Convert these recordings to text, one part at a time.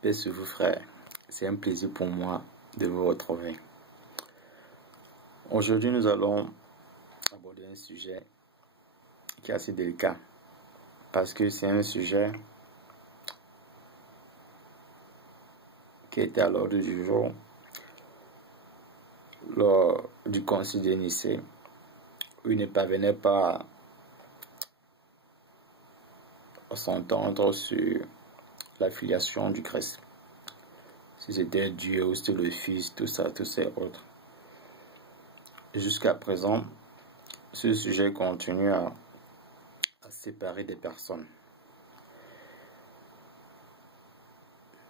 Paix sur vous, frères. C'est un plaisir pour moi de vous retrouver. Aujourd'hui, nous allons aborder un sujet qui est assez délicat parce que c'est un sujet qui était à l'ordre du jour lors du concile de Nicée, où il ne parvenait pas à s'entendre sur la filiation du Christ. Si c'était Dieu ou c'était le Fils, tout ça, tous ces autres. Jusqu'à présent, ce sujet continue à séparer des personnes.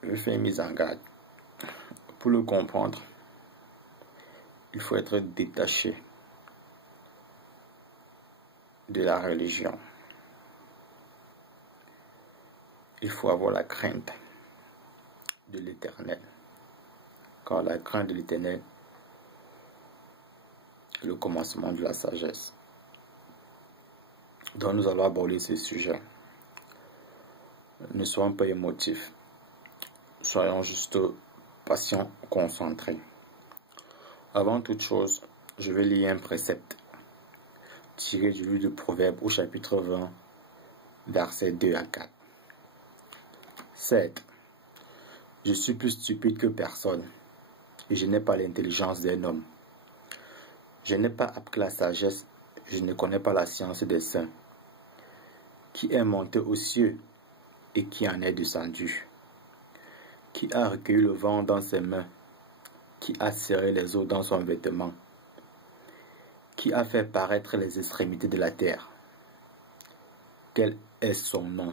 Je fais une mise en garde. Pour le comprendre, il faut être détaché de la religion. Il faut avoir la crainte de l'Éternel. Car la crainte de l'Éternel est le commencement de la sagesse. Donc nous allons aborder ce sujet. Ne soyons pas émotifs. Soyons juste patients, concentrés. Avant toute chose, je vais lire un précepte tiré du livre de Proverbes au chapitre 20, versets 2 à 4. 7. Je suis plus stupide que personne, et je n'ai pas l'intelligence d'un homme. Je n'ai pas appris la sagesse, je ne connais pas la science des saints. Qui est monté aux cieux et qui en est descendu? Qui a recueilli le vent dans ses mains? Qui a serré les eaux dans son vêtement? Qui a fait paraître les extrémités de la terre? Quel est son nom?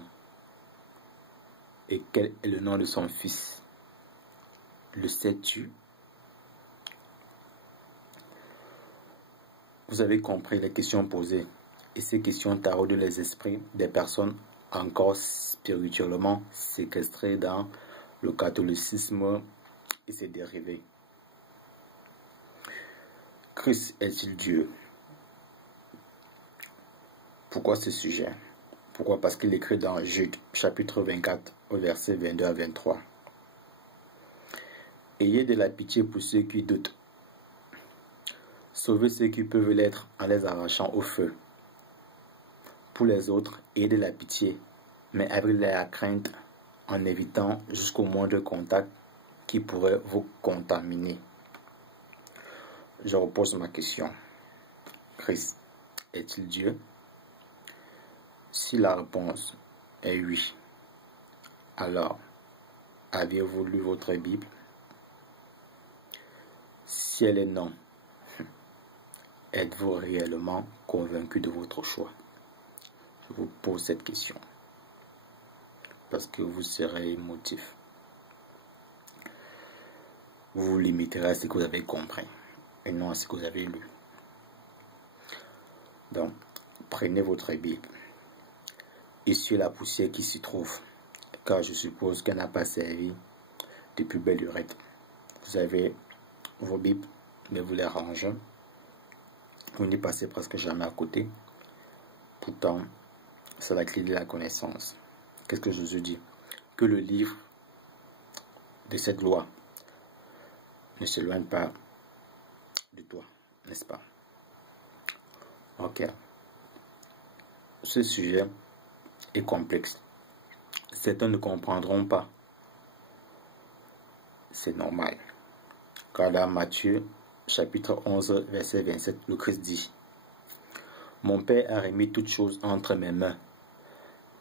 Et quel est le nom de son fils? Le sais-tu? Vous avez compris les questions posées, et ces questions taraudent les esprits des personnes encore spirituellement séquestrées dans le catholicisme et ses dérivés. Christ est-il Dieu? Pourquoi ce sujet? Pourquoi? Parce qu'il écrit dans Jude, chapitre 24, au verset 22 à 23. Ayez de la pitié pour ceux qui doutent. Sauvez ceux qui peuvent l'être en les arrachant au feu. Pour les autres, ayez de la pitié, mais avec la crainte, en évitant jusqu'au moindre contact qui pourrait vous contaminer. Je repose ma question. Christ est-il Dieu? Si la réponse est oui, alors avez-vous lu votre Bible? Si elle est non, êtes-vous réellement convaincu de votre choix? Je vous pose cette question parce que vous serez émotif. Vous vous limiterez à ce que vous avez compris et non à ce que vous avez lu. Donc, prenez votre Bible, essuyez la poussière qui s'y trouve, car je suppose qu'elle n'a pas servi depuis belle lurette. Vous avez vos Bibles, mais vous les rangez. Vous n'y passez presque jamais à côté. Pourtant, c'est la clé de la connaissance. Qu'est-ce que Jésus dit? Que le livre de cette loi ne s'éloigne pas de toi, n'est-ce pas? Ok. Ce sujet est complexe. Certains ne comprendront pas. C'est normal. Car dans Matthieu, chapitre 11, verset 27, le Christ dit: Mon Père a remis toutes choses entre mes mains.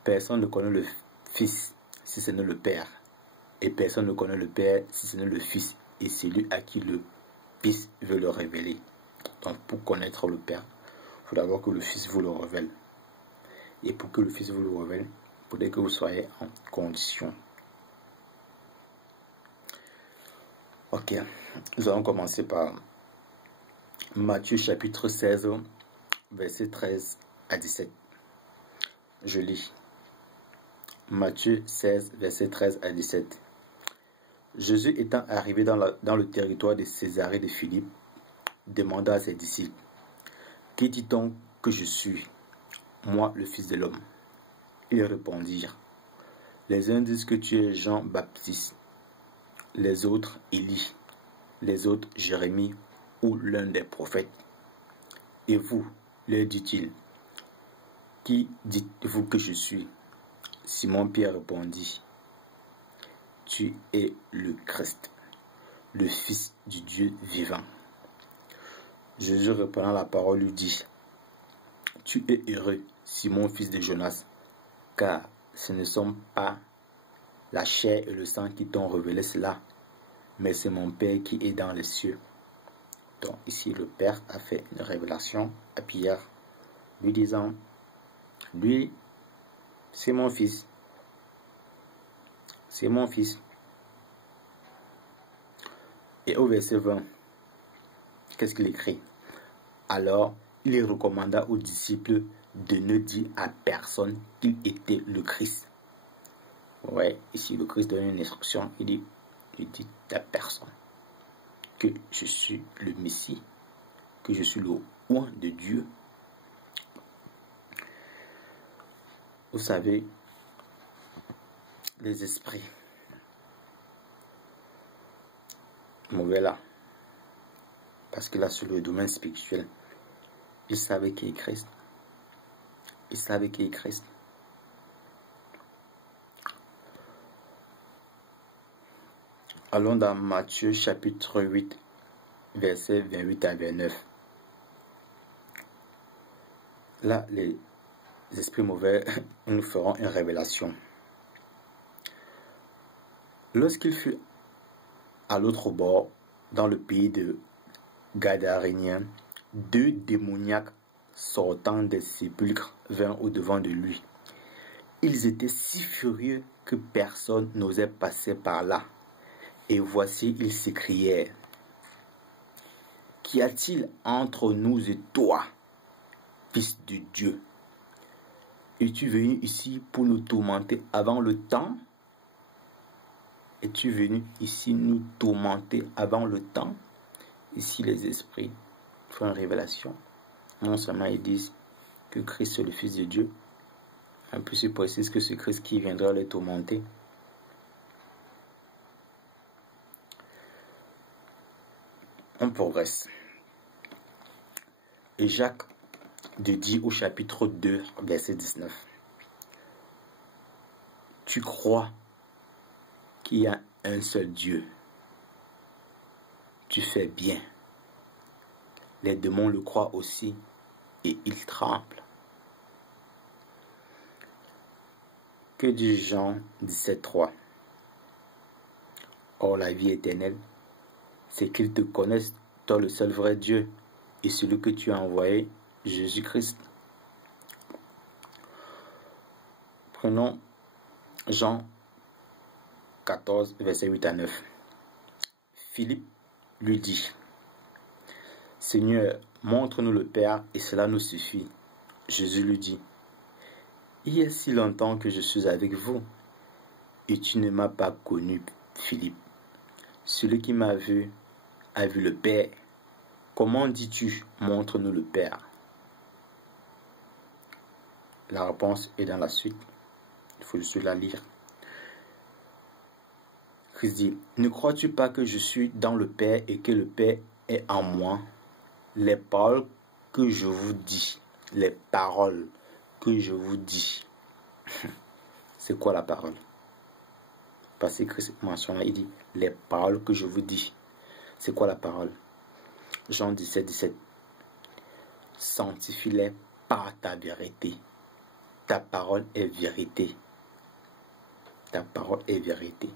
Personne ne connaît le Fils si ce n'est le Père. Et personne ne connaît le Père si ce n'est le Fils. Et celui à qui le Fils veut le révéler. Donc pour connaître le Père, il faut d'abord que le Fils vous le révèle. Et pour que le Fils vous le révèle, il faudrait que vous soyez en condition. Ok, nous allons commencer par Matthieu chapitre 16, verset 13 à 17. Je lis. Matthieu 16, verset 13 à 17. Jésus étant arrivé dans le territoire de Césarée de Philippe, demanda à ses disciples: Qui dit-on que je suis, moi le Fils de l'homme? Ils répondirent: Les uns disent que tu es Jean-Baptiste, les autres Élie, les autres Jérémie ou l'un des prophètes. Et vous, leur dit-il, qui dites-vous que je suis? Simon-Pierre répondit, tu es le Christ, le Fils du Dieu vivant. Jésus reprenant la parole lui dit, tu es heureux, Simon, fils de Jonas, car ce ne sont pas la chair et le sang qui t'ont révélé cela, mais c'est mon Père qui est dans les cieux. Donc ici, le Père a fait une révélation à Pierre, lui disant, lui, c'est mon fils. C'est mon fils. Et au verset 20, qu'est-ce qu'il écrit? Alors, il recommanda aux disciples de ne dire à personne qu'il était le Christ. Ouais, ici le Christ donne une instruction, il dit à personne que je suis le Messie, que je suis le roi de Dieu. Vous savez, les esprits mauvais là, parce que là sur le domaine spirituel, ils savaient qui est Christ. Ils savaient qui est Christ. Allons dans Matthieu chapitre 8, versets 28 à 29. Là, les esprits mauvais nous feront une révélation. Lorsqu'il fut à l'autre bord, dans le pays de Gadaréniens, 2 démoniaques sortant des sépulcres vinrent au-devant de lui. Ils étaient si furieux que personne n'osait passer par là. Et voici, ils s'écrièrent, « Qu'y a-t-il entre nous et toi, Fils de Dieu? Es-tu venu ici pour nous tourmenter avant le temps? Es-tu venu ici nous tourmenter avant le temps ?» Ici, les esprits font une révélation. Non seulement ils disent que Christ est le Fils de Dieu, en plus ils précisent que c'est Christ qui viendra les tourmenter. On progresse. Et Jacques dit au chapitre 2, verset 19. Tu crois qu'il y a un seul Dieu. Tu fais bien. Les démons le croient aussi et ils tremblent. Que dit Jean 17,3? Or la vie éternelle, c'est qu'ils te connaissent, toi le seul vrai Dieu, et celui que tu as envoyé, Jésus-Christ. Prenons Jean 14, verset 8 à 9. Philippe lui dit, « Seigneur, montre-nous le Père, et cela nous suffit. » Jésus lui dit, « Il y a si longtemps que je suis avec vous, et tu ne m'as pas connu, Philippe. Celui qui m'a vu a vu le Père. Comment dis-tu, montre-nous le Père? » La réponse est dans la suite. Il faut juste la lire. Christ dit, « Ne crois-tu pas que je suis dans le Père et que le Père est en moi? Les paroles que je vous dis, les paroles que je vous dis. » C'est quoi la parole? Parce que Christ mentionne, il dit, « Les paroles que je vous dis. » C'est quoi la parole? Jean 17, 17. « Sanctifie-les par ta vérité. Ta parole est vérité. » Ta parole est vérité.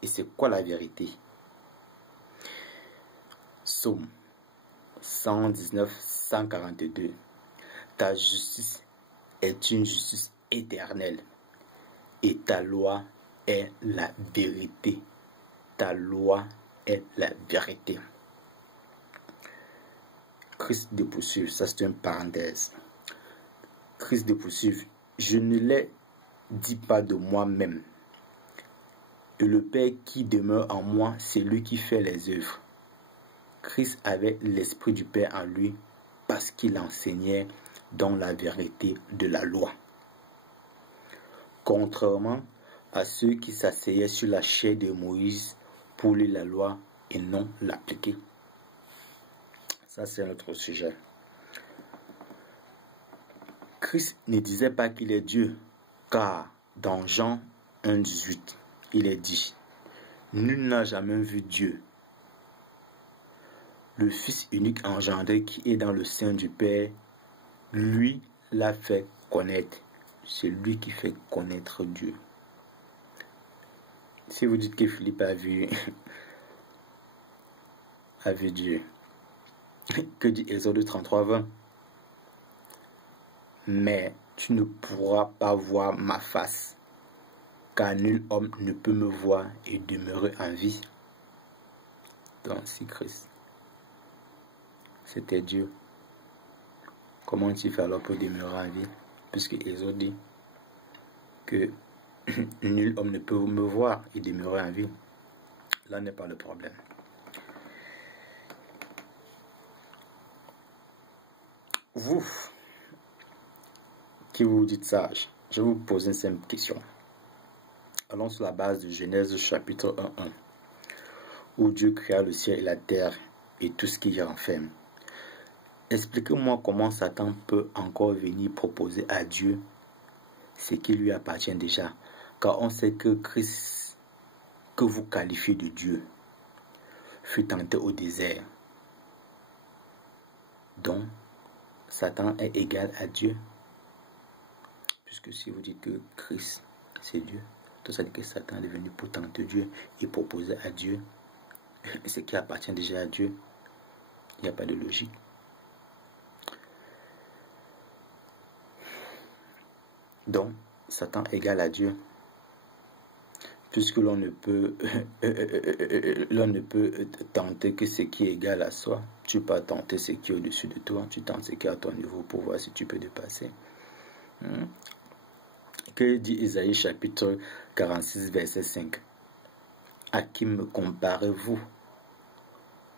Et c'est quoi la vérité? Psaume 119, 142. Ta justice est une justice éternelle et ta loi est la vérité. Ta loi est la vérité. Christ de poursuivre, ça c'est une parenthèse. Christ de poursuivre, je ne les dis pas de moi-même. Et le Père qui demeure en moi, c'est lui qui fait les œuvres. Christ avait l'Esprit du Père en lui parce qu'il enseignait dans la vérité de la loi. Contrairement à ceux qui s'asseyaient sur la chair de Moïse pour lire la loi et non l'appliquer. Ça, c'est un autre sujet. Christ ne disait pas qu'il est Dieu, car dans Jean 1,18, il est dit « Nul n'a jamais vu Dieu. Le Fils unique engendré qui est dans le sein du Père, lui l'a fait connaître. » C'est lui qui fait connaître Dieu. Si vous dites que Philippe a vu Dieu, que dit Exode 33, 20? Mais tu ne pourras pas voir ma face, car nul homme ne peut me voir et demeurer en vie. Donc si Christ, c'était Dieu, comment il fait alors pour demeurer en vie? Puisque Exode dit que nul homme ne peut me voir et demeurer en vie. Là n'est pas le problème. Vous qui vous dites ça, je vais vous poser une simple question. Allons sur la base de Genèse chapitre 1:1, où Dieu créa le ciel et la terre et tout ce qui y renferme. Expliquez-moi comment Satan peut encore venir proposer à Dieu ce qui lui appartient déjà, car on sait que Christ, que vous qualifiez de Dieu, fut tenté au désert. Donc, Satan est égal à Dieu. Puisque si vous dites que Christ, c'est Dieu, tout ça dit que Satan est devenu pour tenter Dieu et proposer à Dieu ce qui appartient déjà à Dieu. Il n'y a pas de logique. Donc, Satan égale à Dieu. Puisque l'on ne peut tenter que ce qui est égal à soi. Tu peux tenter ce qui est au-dessus de toi. Tu tentes ce qui est à ton niveau pour voir si tu peux dépasser. Que dit Isaïe chapitre 46 verset 5? À qui me comparez-vous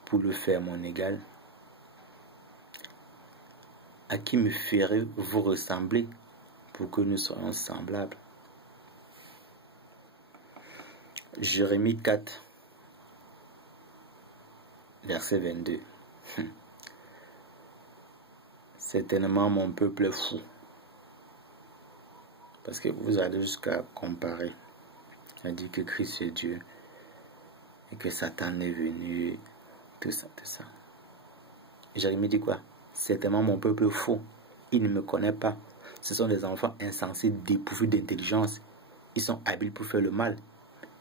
pour le faire mon égal? À qui me ferez-vous ressembler pour que nous soyons semblables? Jérémie 4 verset 22. Certainement mon peuple est fou. Parce que vous allez jusqu'à comparer. On dit que Christ est Dieu. Et que Satan est venu. Tout ça, tout ça. Jérémie dit quoi? Certainement mon peuple est fou. Il ne me connaît pas. Ce sont des enfants insensés, dépourvus d'intelligence. Ils sont habiles pour faire le mal.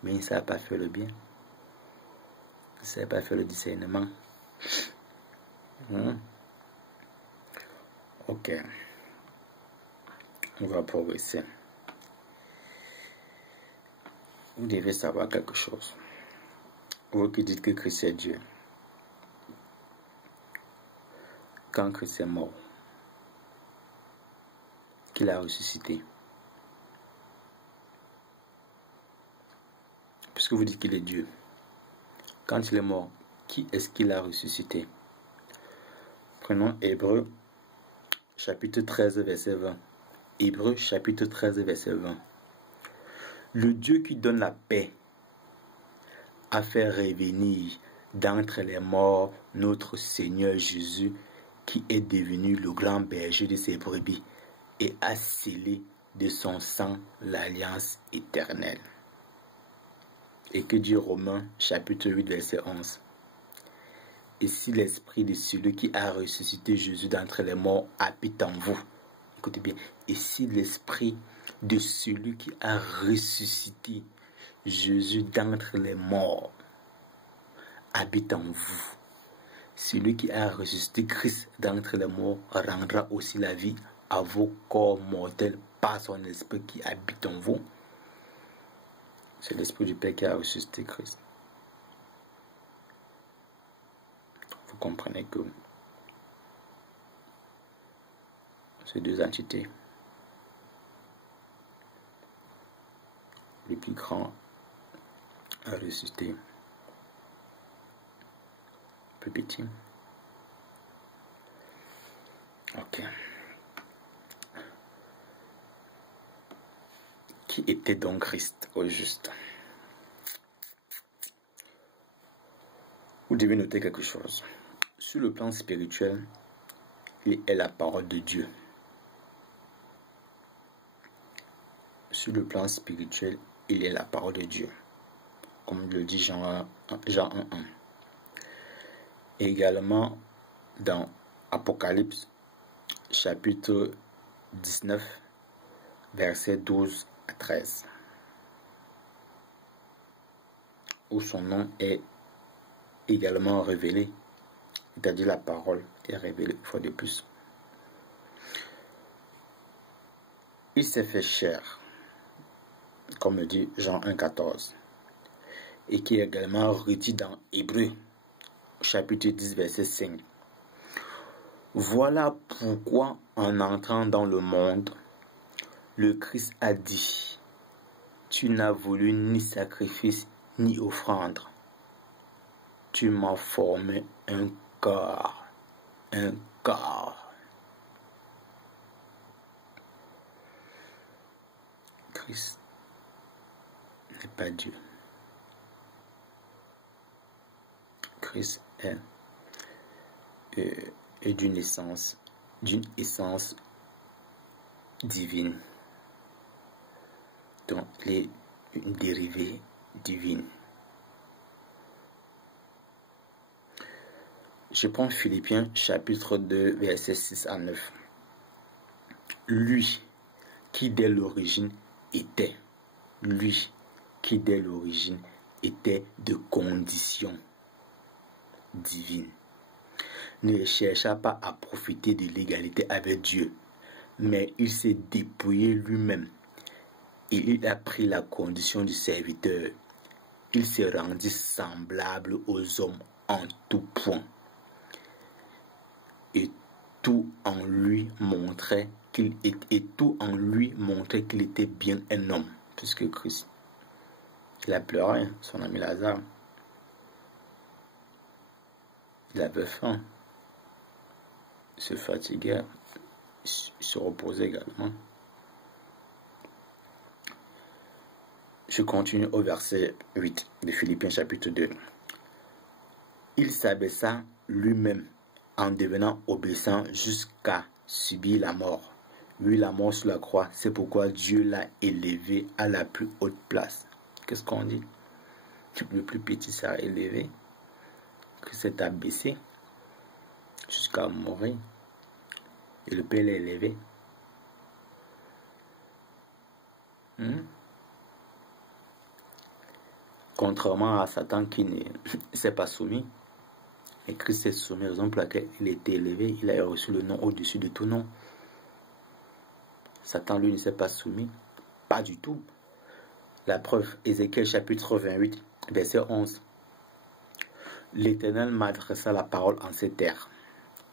Mais ils ne savent pas faire le bien. Ils ne savent pas faire le discernement. Ok. On va progresser. Vous devez savoir quelque chose. Vous qui dites que Christ est Dieu. Quand Christ est mort, qu'il a ressuscité. Puisque vous dites qu'il est Dieu. Quand il est mort, qui est-ce qu'il a ressuscité? Prenons Hébreux chapitre 13 verset 20. Hébreux chapitre 13 verset 20. Le Dieu qui donne la paix a fait revenir d'entre les morts notre Seigneur Jésus, qui est devenu le grand berger de ses brebis et a scellé de son sang l'alliance éternelle. Et que dit Romains chapitre 8 verset 11? Et si l'esprit de celui qui a ressuscité Jésus d'entre les morts habite en vous, écoutez bien, et si l'esprit de celui qui a ressuscité Jésus d'entre les morts habite en vous, celui qui a ressuscité Christ d'entre les morts rendra aussi la vie à vos corps mortels par son esprit qui habite en vous. C'est l'esprit du Père qui a ressuscité Christ. Vous comprenez que ces deux entités, le plus grand a ressuscité le plus petit. Ok. Qui était donc Christ au juste? Vous devez noter quelque chose. Sur le plan spirituel, il est la parole de Dieu. Sur le plan spirituel, il est la parole de Dieu. Comme le dit Jean 1.1. Et également dans Apocalypse, chapitre 19, versets 12 à 13. Où son nom est également révélé. C'est-à-dire la parole est révélée une fois de plus. Il s'est fait chair, comme le dit Jean 1.14, et qui est également redit dans Hébreux, chapitre 10, verset 5. Voilà pourquoi, en entrant dans le monde, le Christ a dit, tu n'as voulu ni sacrifice ni offrande. Tu m'as formé un corps. Un corps. Christ n'est pas Dieu. Christ est d'une essence divine. Donc, il est une dérivée divine. Je prends Philippiens chapitre 2, versets 6 à 9. Lui qui dès l'origine était de condition divine, ne chercha pas à profiter de l'égalité avec Dieu, mais il s'est dépouillé lui-même et il a pris la condition du serviteur. Il s'est rendu semblable aux hommes en tout point. Et tout en lui montrait qu'il était bien un homme, puisque Christ, il a pleuré, son ami Lazare, il avait faim, il se fatiguait, il se reposait également. Je continue au verset 8 de Philippiens chapitre 2. Il s'abaissa lui-même en devenant obéissant jusqu'à subir la mort. Oui, la mort sur la croix, c'est pourquoi Dieu l'a élevé à la plus haute place. Qu'est-ce qu'on dit? Le plus petit sera élevé, que c'est abaissé jusqu'à mourir. Et le Père l'a élevé. Contrairement à Satan qui ne s'est pas soumis. Et Christ s'est soumis, raison pour laquelle il a été élevé, il a reçu le nom au-dessus de tout nom. Satan, lui, ne s'est pas soumis, pas du tout. La preuve, Ézéchiel chapitre 28, verset 11. L'Éternel m'adressa la parole en ces termes.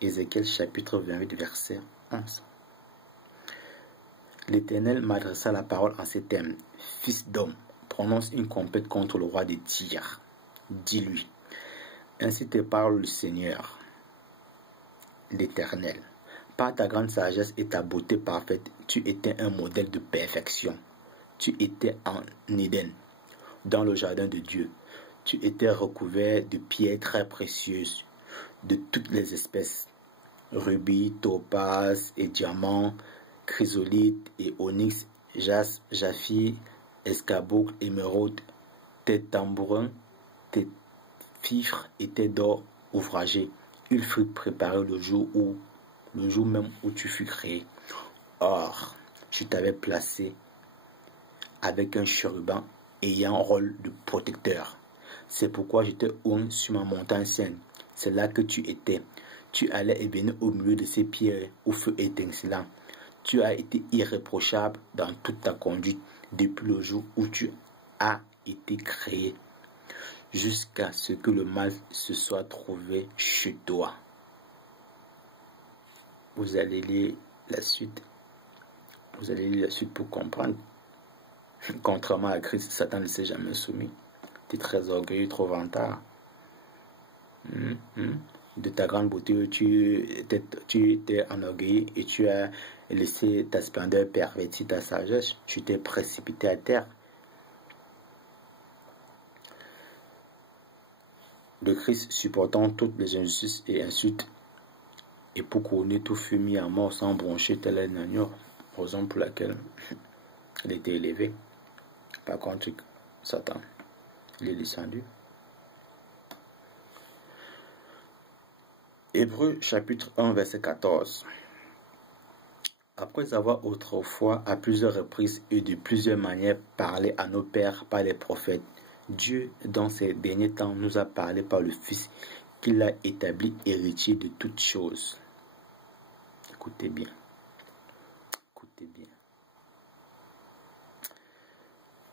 Ézéchiel chapitre 28, verset 11. L'Éternel m'adressa la parole en ces termes. Fils d'homme, prononce une complète contre le roi de Tyr. Dis-lui. Ainsi te parle le Seigneur, l'Éternel. Par ta grande sagesse et ta beauté parfaite, tu étais un modèle de perfection. Tu étais en Éden, dans le jardin de Dieu. Tu étais recouvert de pierres très précieuses, de toutes les espèces, rubis, topaz et diamants, chrysolite et onyx, jaspe, japhir, escarboucle, émeraude. Tes tambourins, tes fifres étaient d'or ouvragé. Il fut préparé le jour même où tu fus créé. Or, je t'avais placé avec un chérubin ayant rôle de protecteur. C'est pourquoi je t'ai oint sur ma montagne sainte. C'est là que tu étais. Tu allais et venais au milieu de ces pierres au feu étincelant. Tu as été irréprochable dans toute ta conduite depuis le jour où tu as été créé, jusqu'à ce que le mal se soit trouvé chez toi. Vous allez lire la suite. Vous allez lire la suite pour comprendre. Contrairement à Christ, Satan ne s'est jamais soumis. Tu es très orgueilleux, trop vantard. De ta grande beauté, tu étais enorgueilli et tu as laissé ta splendeur pervertir ta sagesse. Tu t'es précipité à terre. de Christ supportant toutes les injustices et insultes, et pour couronner tout fut mis à mort sans broncher tel un agneau, raison pour laquelle il était élevé. Par contre, Satan, il est descendu. Hébreux chapitre 1 verset 14. Après avoir autrefois à plusieurs reprises et de plusieurs manières parlé à nos pères par les prophètes, Dieu dans ces derniers temps nous a parlé par le Fils qu'il a établi héritier de toutes choses. Écoutez bien. Écoutez bien.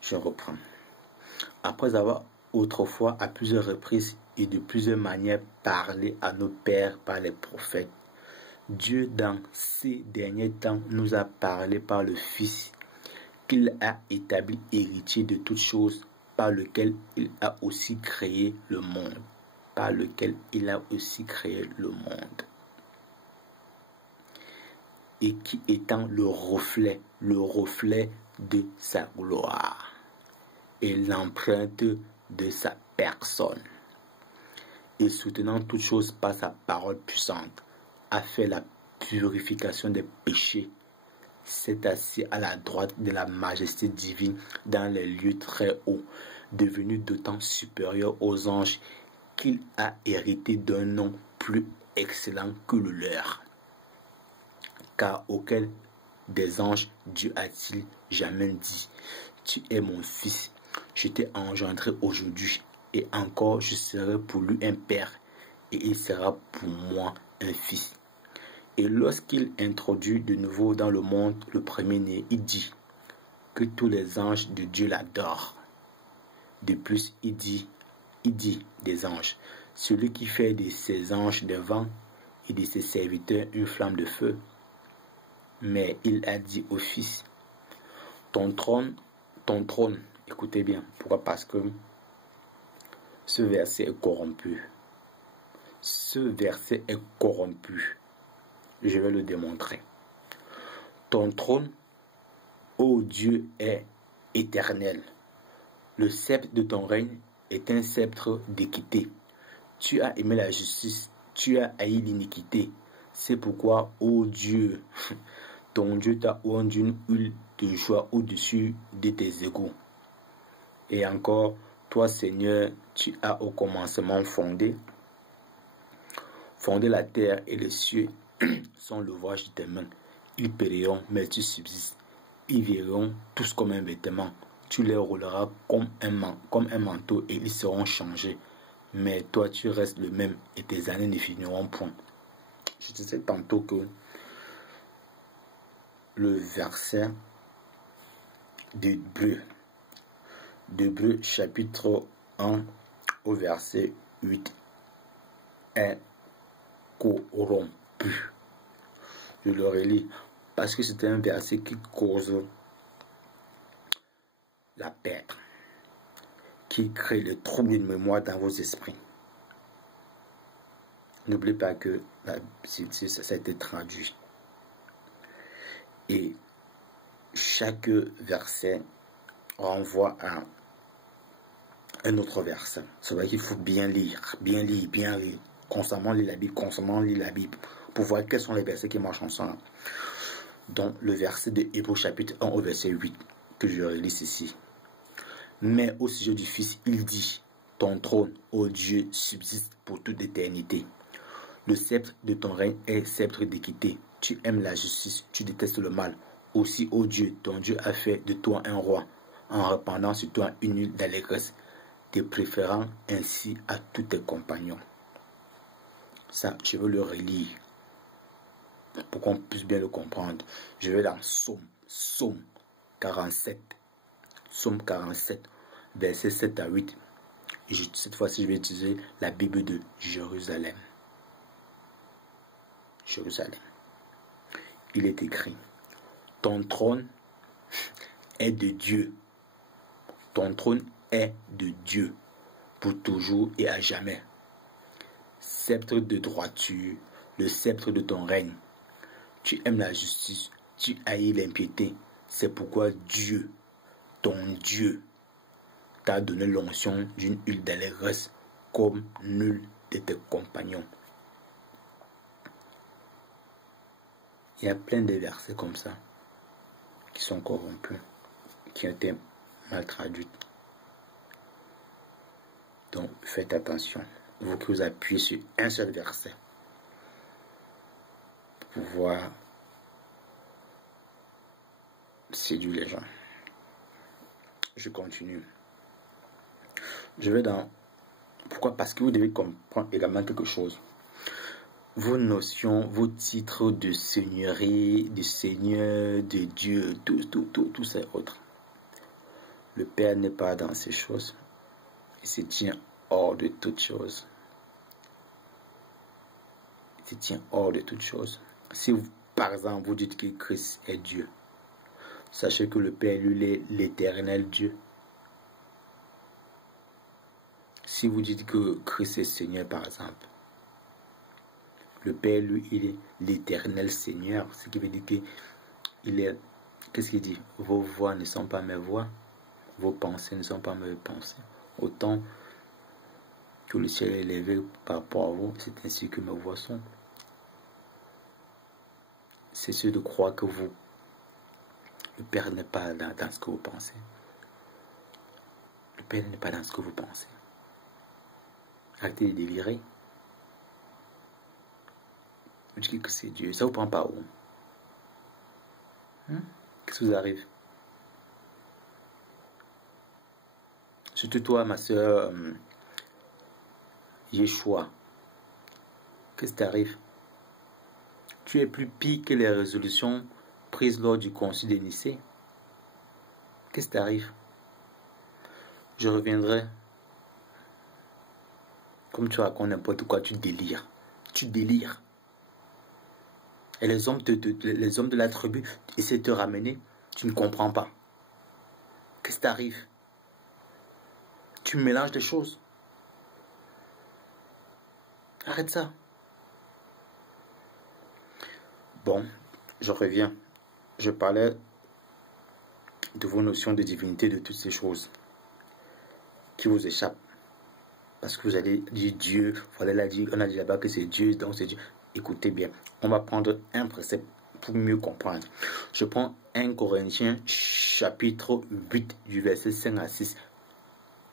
Je reprends. Après avoir autrefois à plusieurs reprises et de plusieurs manières parlé à nos pères par les prophètes, Dieu dans ces derniers temps nous a parlé par le Fils qu'il a établi héritier de toutes choses, par lequel il a aussi créé le monde. Par lequel il a aussi créé le monde. Et qui étant le reflet de sa gloire et l'empreinte de sa personne, et soutenant toutes choses par sa parole puissante, a fait la purification des péchés, s'est assis à la droite de la majesté divine dans les lieux très hauts, devenu d'autant supérieur aux anges qu'il a hérité d'un nom plus excellent que le leur. Car auquel des anges Dieu a-t-il jamais dit: tu es mon fils, je t'ai engendré aujourd'hui, et encore je serai pour lui un père, et il sera pour moi un fils. Et lorsqu'il introduit de nouveau dans le monde le premier-né, il dit que tous les anges de Dieu l'adorent. De plus, il dit des anges: celui qui fait de ses anges des vents et de ses serviteurs une flamme de feu. Mais il a dit au Fils: ton trône, écoutez bien, pourquoi? Parce que ce verset est corrompu. Ce verset est corrompu. Je vais le démontrer. Ton trône, ô Dieu, est éternel. Le sceptre de ton règne est un sceptre d'équité. Tu as aimé la justice, tu as haï l'iniquité. C'est pourquoi, ô Dieu, ton Dieu t'a oint d'une huile de joie au-dessus de tes égaux. Et encore, toi, Seigneur, tu as au commencement fondé la terre, et les cieux sont l'ouvrage de tes mains. Ils périront, mais tu subsistes. Ils vieilliront tous comme un vêtement. Tu les rouleras comme un manteau, et ils seront changés. Mais toi, tu restes le même, et tes années ne finiront point. Je te disais tantôt que le verset d'Hébreux chapitre 1 au verset 8 est corrompu. Je le relis parce que c'est un verset qui cause la perte, qui crée le trouble de mémoire dans vos esprits. N'oubliez pas que ça a été traduit. Et chaque verset renvoie à un autre verset. C'est vrai qu'il faut bien lire. Constamment lire la Bible, pour voir quels sont les versets qui marchent ensemble. Donc, le verset de Hébreux chapitre 1 au verset 8, que je relis ici. Mais au sujet du Fils, il dit: ton trône, ô Dieu, subsiste pour toute éternité. Le sceptre de ton règne est sceptre d'équité. Tu aimes la justice, tu détestes le mal. Aussi, ô Dieu, ton Dieu a fait de toi un roi, en répandant sur toi une huile d'allégresse, te préférant ainsi à tous tes compagnons. Ça, je veux le relire pour qu'on puisse bien le comprendre. Je vais dans Psaume 47. Psaume 47, versets 7 à 8. Et cette fois-ci, je vais utiliser la Bible de Jérusalem. Jérusalem. Il est écrit: ton trône est de Dieu. Ton trône est de Dieu pour toujours et à jamais. Sceptre de droiture, le sceptre de ton règne. Tu aimes la justice, tu haïs l'impiété. C'est pourquoi Dieu, ton Dieu, t'a donné l'onction d'une huile d'allégresse comme nul de tes compagnons. Il y a plein de versets comme ça qui sont corrompus, qui ont été mal traduits. Donc faites attention. Vous que vous appuyez sur un seul verset pour pouvoir séduire les gens. Je continue. Je vais dans... Pourquoi? Parce que vous devez comprendre également quelque chose. Vos notions, vos titres de seigneurie, de seigneur, de Dieu, tout ces autres. Le Père n'est pas dans ces choses. Il se tient hors de toutes choses. Il se tient hors de toutes choses. Si vous, par exemple, vous dites que Christ est Dieu, sachez que le Père, lui, est l'éternel Dieu. Si vous dites que Christ est Seigneur, par exemple, le Père, lui, il est l'éternel Seigneur. Ce qui veut dire qu'il est... Qu'est-ce qu'il dit? Vos voix ne sont pas mes voix. Vos pensées ne sont pas mes pensées. Autant que le ciel est élevé par rapport à vous, c'est ainsi que mes voix sont. C'est sûr de croire que vous, le Père n'est pas dans ce que vous pensez. Le Père n'est pas dans ce que vous pensez. Arrêtez de délirer. Vous dites que c'est Dieu. Ça vous prend pas où? Qu'est-ce qui vous arrive? Surtout toi, ma soeur Yeshua. Qu'est-ce qui t'arrive? Tu es plus pire que les résolutions prises lors du concile de Nicée. Qu'est-ce qui t'arrive? Je reviendrai. Comme tu racontes n'importe quoi, tu délires. Tu délires. Et les hommes de la tribu essaient de te ramener. Tu ne comprends pas. Qu'est-ce qui t'arrive? Tu mélanges des choses. Arrête ça. Bon, je reviens. Je parlais de vos notions de divinité, de toutes ces choses qui vous échappent. Parce que vous allez dire Dieu, on a dit là-bas que c'est Dieu, donc c'est Dieu. Écoutez bien, on va prendre un précepte pour mieux comprendre. Je prends 1 Corinthiens chapitre 8 du verset 5 à 6.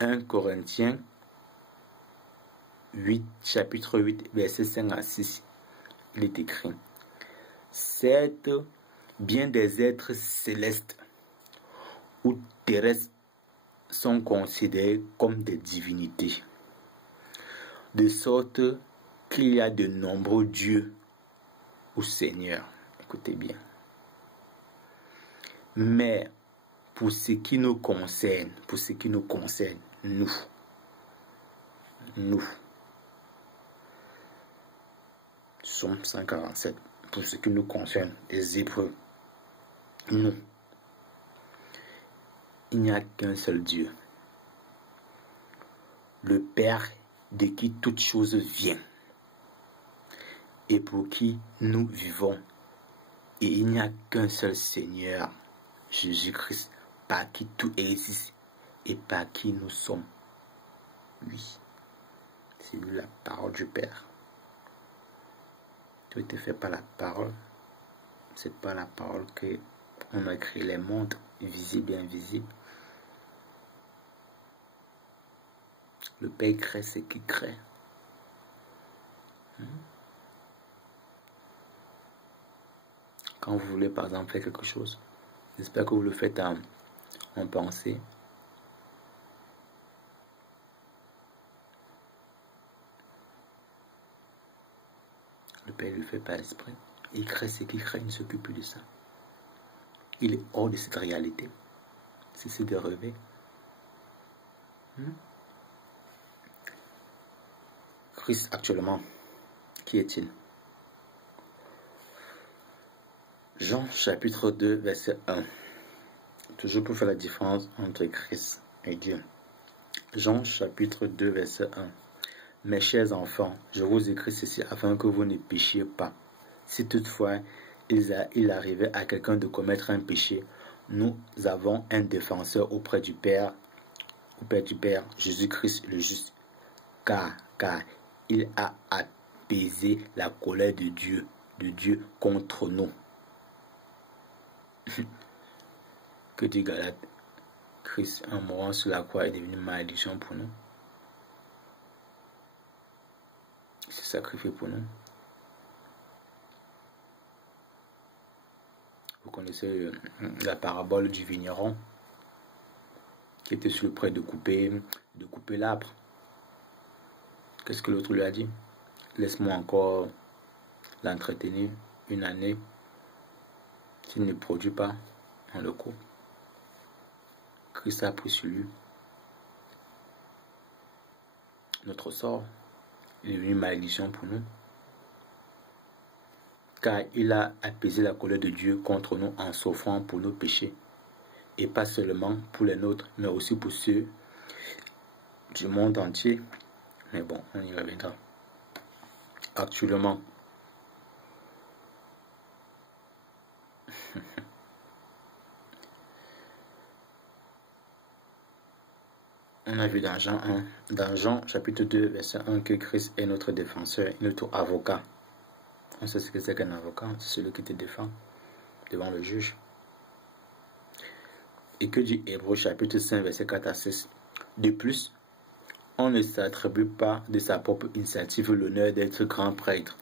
1 Corinthiens 8, chapitre 8, verset 5 à 6. Il est écrit: certes, bien des êtres célestes ou terrestres sont considérés comme des divinités, de sorte qu'il y a de nombreux dieux ou seigneurs. Écoutez bien. Mais pour ce qui nous concerne, nous, Somme 147, pour ce qui nous concerne, les Hébreux, nous, il n'y a qu'un seul Dieu, le Père de qui toute chose vient et pour qui nous vivons. Et il n'y a qu'un seul Seigneur, Jésus-Christ, par qui tout existe et par qui nous sommes. Oui, c'est lui la parole du Père. Tout est fait par la parole. C'est pas la parole que on a créé les mondes, visibles et invisibles. Le Père crée ce qu'il crée. Quand vous voulez par exemple faire quelque chose, j'espère que vous le faites en pensée. Le Père le fait par l'esprit. Il crée ce qu'il crée, il ne s'occupe plus de ça. Il est hors de cette réalité. C'est de rêver. Christ actuellement, qui est-il? Jean chapitre 2 verset 1. Toujours pour faire la différence entre Christ et Dieu. Jean chapitre 2 verset 1. Mes chers enfants, je vous écris ceci afin que vous ne péchiez pas. Si toutefois il arrivait à quelqu'un de commettre un péché, nous avons un défenseur auprès du Père, Jésus-Christ le juste. car il a apaisé la colère de Dieu contre nous. Que dit Galate? Christ, en mourant sur la croix, est devenu malédiction pour nous. Il s'est sacrifié pour nous. Vous connaissez la parabole du vigneron qui était sur le prêt de couper l'arbre. Qu'est-ce que l'autre lui a dit? Laisse-moi encore l'entretenir une année. S'il ne produit pas, on le coupe. Christ a pris sur lui notre sort. Il est devenu malédiction pour nous. Car il a apaisé la colère de Dieu contre nous en s'offrant pour nos péchés. Et pas seulement pour les nôtres, mais aussi pour ceux du monde entier. Mais bon, on y reviendra. Actuellement, on a vu dans Jean chapitre 2, verset 1, que Christ est notre défenseur et notre avocat. On sait ce que c'est qu'un avocat, c'est celui qui te défend devant le juge. Et que dit Hébreux chapitre 5, verset 4 à 6. De plus, on ne s'attribue pas de sa propre initiative l'honneur d'être grand prêtre.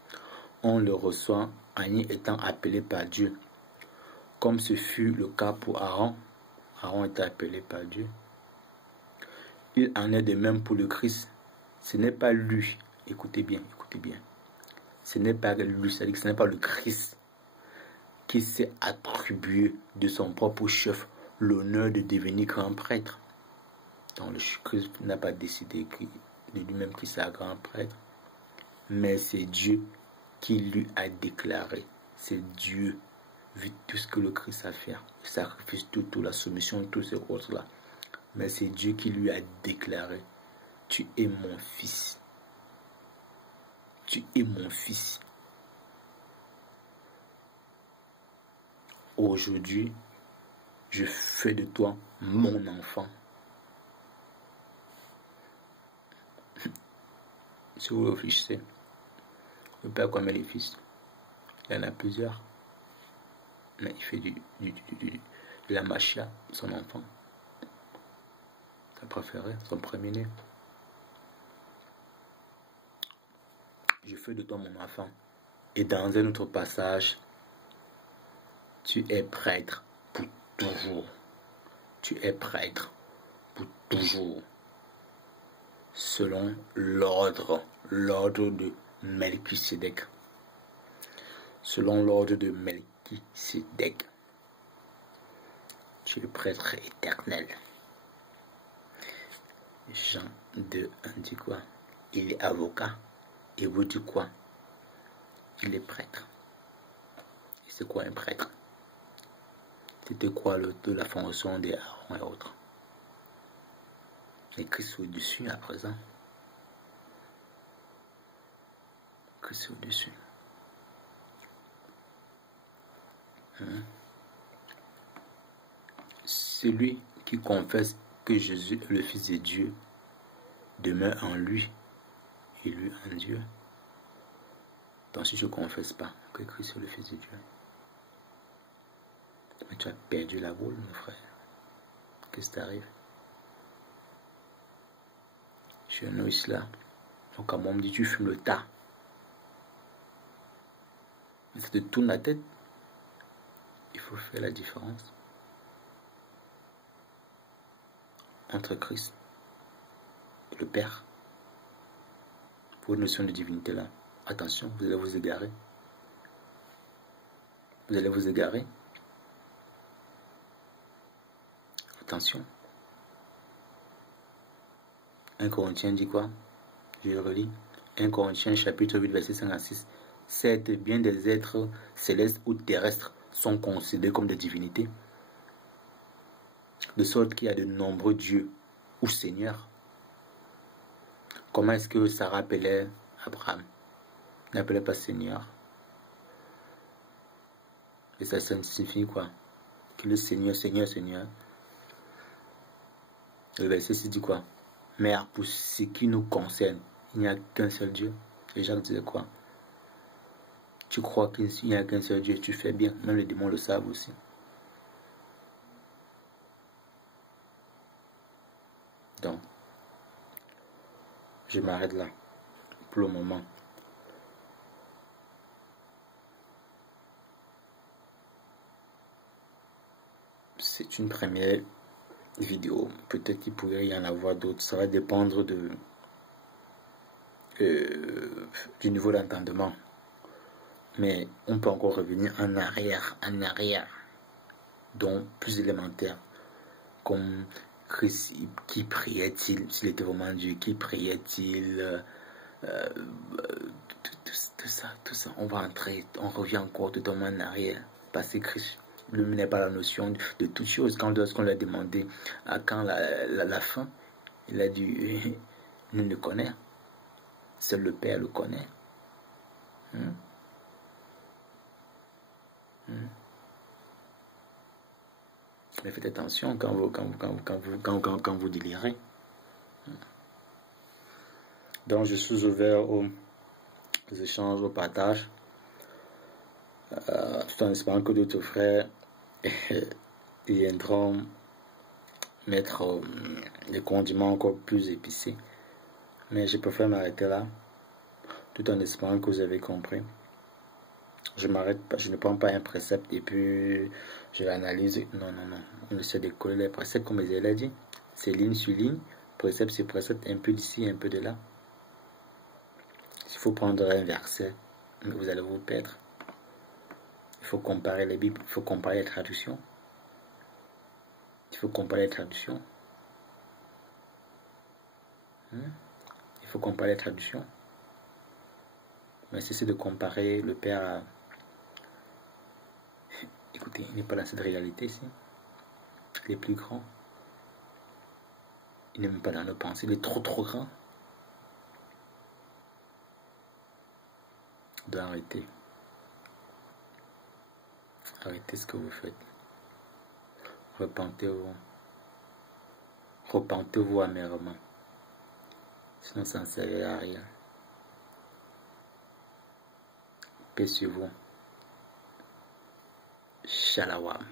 On le reçoit en y étant appelé par Dieu. Comme ce fut le cas pour Aaron. Aaron était appelé par Dieu. Il en est de même pour le Christ. Ce n'est pas lui. Écoutez bien. Ce n'est pas lui, c'est-à-dire que ce n'est pas le Christ qui s'est attribué de son propre chef l'honneur de devenir grand prêtre. Donc le Christ n'a pas décidé de lui-même qu'il soit grand prêtre. Mais c'est Dieu qui lui a déclaré. C'est Dieu, vu tout ce que le Christ a fait. Le sacrifice, tout, la soumission, tous ces choses-là. Mais c'est Dieu qui lui a déclaré, tu es mon fils. Tu es mon fils. Aujourd'hui, je fais de toi mon enfant. Si vous réfléchissez, le père comme les fils, il y en a plusieurs. Mais il fait de la machia, son enfant. Sa préférée, son premier-né. Je fais de toi mon enfant. Et dans un autre passage, tu es prêtre pour toujours. Tu es prêtre pour toujours. Selon l'ordre de Melchisédek. Selon l'ordre de Melchisédek. Tu es prêtre éternel. Jean 2, 1 dit quoi? Il est avocat. Et vous dites quoi? Il est prêtre. Et c'est quoi un prêtre? C'était quoi la fonction des Aaron et autres? Et Christ est au-dessus à présent. Christ est au-dessus. Celui qui confesse que Jésus est le Fils de Dieu demeure en lui et lui en Dieu. Donc si je ne confesse pas que Christ est le Fils de Dieu, mais tu as perdu la boule, mon frère. Qu'est-ce qui t'arrive? Je suis un novice là. Donc quand on me dit tu fumes le tas, mais ça te tourne la tête. Il faut faire la différence entre Christ et le Père. Pour une notion de divinité là, attention, vous allez vous égarer. Vous allez vous égarer. Attention. 1 Corinthiens dit quoi? Je le relis. 1 Corinthiens chapitre 8 verset 5 à 6. Certes, bien des êtres célestes ou terrestres sont considérés comme des divinités, de sorte qu'il y a de nombreux dieux ou seigneurs. Comment est-ce que Sarah appelait Abraham? Il n'appelait pas Seigneur. Et ça signifie quoi? Que le Seigneur. Le verset 6 dit quoi? Mais pour ce qui nous concerne, qu'il n'y a qu'un seul Dieu. Et Jacques disait quoi? Tu crois qu'il n'y a qu'un seul Dieu, tu fais bien. Même les démons le savent aussi. Donc, je m'arrête là pour le moment. C'est une première vidéo. Peut-être qu'il pourrait y en avoir d'autres. Ça va dépendre du niveau d'entendement. Mais on peut encore revenir en arrière. Donc, plus élémentaire. Comme Christ, qui priait-il? S'il était vraiment Dieu, qui priait-il? Tout ça. On va entrer, on revient encore totalement en arrière. Parce que Christ lui n'est pas la notion de toute chose. Quand lorsqu'on lui a demandé à quand la fin, il a dit nul ne connaît. Seul le Père le connaît. Mais faites attention quand vous délirez. Donc je suis ouvert aux échanges, au partage. Tout en espérant que d'autres frères viendront mettre des condiments encore plus épicés. Mais je préfère m'arrêter là, tout en espérant que vous avez compris. Je m'arrête pas, je ne prends pas un précepte et puis je l'analyse. Non. On essaie de coller les préceptes comme je l'ai dit. C'est ligne sur ligne, précepte sur précepte, un peu d'ici, un peu de là. S'il faut prendre un verset, vous allez vous perdre. Il faut comparer les Bibles, il faut comparer les traductions. Il faut comparer les traductions. Il faut comparer les traductions. Mais cessez de comparer le Père à... Écoutez, il n'est pas dans cette réalité ici. Il est plus grand. Il n'est même pas dans nos pensées. Il est trop grand. Il doit arrêter. Arrêtez ce que vous faites. Repentez-vous. Repentez-vous amèrement. Sinon ça ne servira à rien. Paix sur vous. Shalawam.